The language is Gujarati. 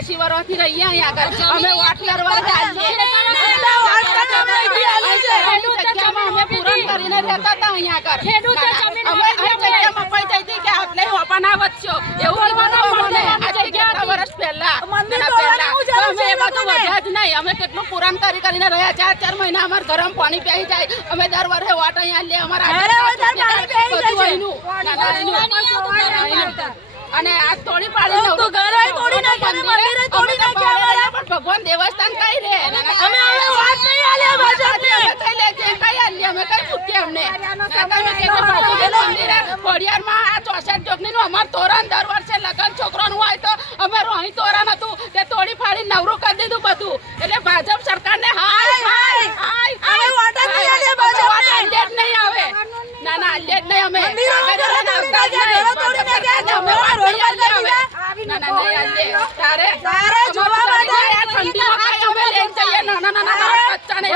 80 વર્ષથી રહીએ અહીંયા આગળ અમે વોટ કરવા અમે પૂરણ કરીને રહેતા હતા અહીંયા આગળ મપાઈ જઈ હતી કે આટલે હોપાના વધશો એવું આજે કેટલા વર્ષ પહેલા અમે એ બધું વધ્યા જ નહીં અમે કેટલું પૂરણ કરીને રહ્યા 4 મહિના અમારે ગરમ પાણી પી જાય અમે દર વર્ષે વોટ અહીંયા લે અમારા અને આ તોડી પાડી ભગવાન દેવસ્થાન કઈ રે ખોડિયારમાં આ 64 ચોકની નું અમાર તોરણ દર વર્ષે લગન છોકરાનું હોય તો અમે રોહી તોરણ હતું તે તોડી ફાડી નવરું કરી દીધું બધું એટલે ભાજપ સરકારને હાય નહીં આવે ના લેટ નહીં અમે ઠંડીમાં અમે લઈને જઈએ નાના બચ્ચાને